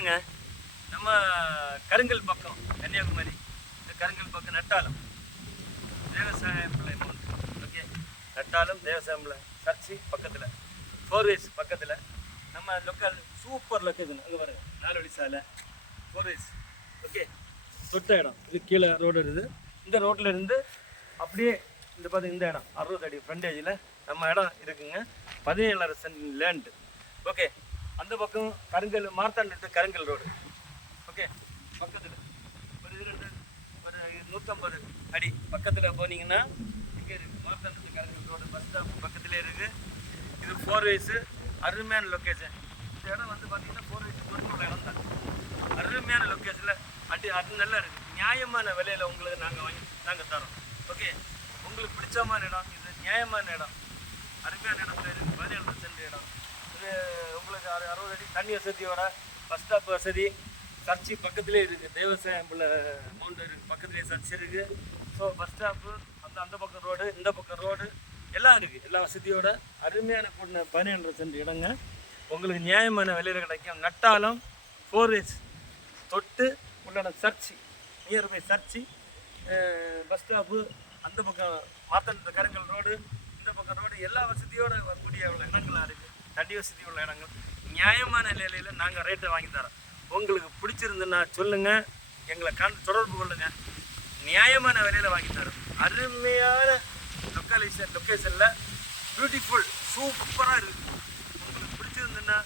இருக்குங்க நம்ம கருங்கல் பக்கம் கன்னியாகுமரி இந்த கருங்கல் பக்கம் நட்டாலும் தேவசாயம் பிள்ளை ஓகே நட்டாலும் தேவசாயம் பிள்ளை சர்ச்சி பக்கத்தில் 4 ways பக்கத்தில் நம்ம லொக்கல் சூப்பர் லொக்கேஷன் அங்கே பாருங்க 4 வழி சாலை 4 ways ஓகே தொட்ட இடம் இது கீழே ரோடு இருக்குது இந்த ரோட்டில் இருந்து அப்படியே இந்த பார்த்து இந்த இடம் 60 அடி ஃப்ரண்டேஜில் நம்ம இடம் இருக்குங்க 17 சென்ட் லேண்டு ஓகே அந்த பக்கம் கருங்கல் மார்த்தாண்டு கருங்கல் ரோடு ஓகே பக்கத்தில் ஒரு 150 அடி பக்கத்தில் போனீங்கன்னா இங்கே இருக்குது மார்த்தாண்டு கருங்கல் ரோடு பஸ் ஸ்டாப் பக்கத்துலேயே இருக்குது இது 4 ways அருமையான லொக்கேஷன் இந்த இடம் வந்து பார்த்தீங்கன்னா 4 ways பொறுப்புள்ள இடம் தான் அருமையான லொக்கேஷனில் அது நல்லா இருக்குது நியாயமான விலையில் உங்களுக்கு நாங்கள் தரோம் ஓகே உங்களுக்கு பிடிச்சமான இடம் இது நியாயமான இடம் அருமையான இடத்துல இருக்குது 17 சென்ட் இடம் இது உங்களுக்கு 60 அடி தண்ணி வசதியோட பஸ் ஸ்டாப் வசதி சர்ச்சி பக்கத்துலேயே இருக்குது தேவசாயம் பிள்ளை மவுண்ட் இருக்குது பக்கத்துலேயே சர்ச் இருக்குது ஸோ பஸ் ஸ்டாப்பு அந்த பக்கம் ரோடு இந்த பக்கம் ரோடு எல்லாம் இருக்குது எல்லா வசதியோட அருமையான கூட்டின 17 சென்ட் இடங்க உங்களுக்கு நியாயமான விலையில் கிடைக்கும் நட்டாலும் 4 ways தொட்டு உள்ளான சர்ச்சி நியர்பை சர்ச்சி பஸ் ஸ்டாப்பு அந்த பக்கம் மாத்தண்ட கருங்கல் ரோடு இந்த பக்கம் ரோடு எல்லா வசதியோடு வரக்கூடிய இடங்களாக இருக்குது தண்ணி வசதி உள்ள இடங்கள் நியாயமான நிலையில் நாங்கள் ரேட்டை வாங்கி தரோம் உங்களுக்கு பிடிச்சிருந்துன்னா சொல்லுங்கள் எங்களை தொடர்பு கொள்ளுங்கள் நியாயமான விலையில் வாங்கி தரோம் அருமையான லொக்கேஷனில் பியூட்டிஃபுல் சூப்பராக இருக்குது உங்களுக்கு பிடிச்சிருந்துன்னா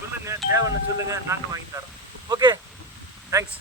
சொல்லுங்கள் தேவைன்னு சொல்லுங்கள் நாங்கள் வாங்கி தரோம் ஓகே தேங்க்ஸ்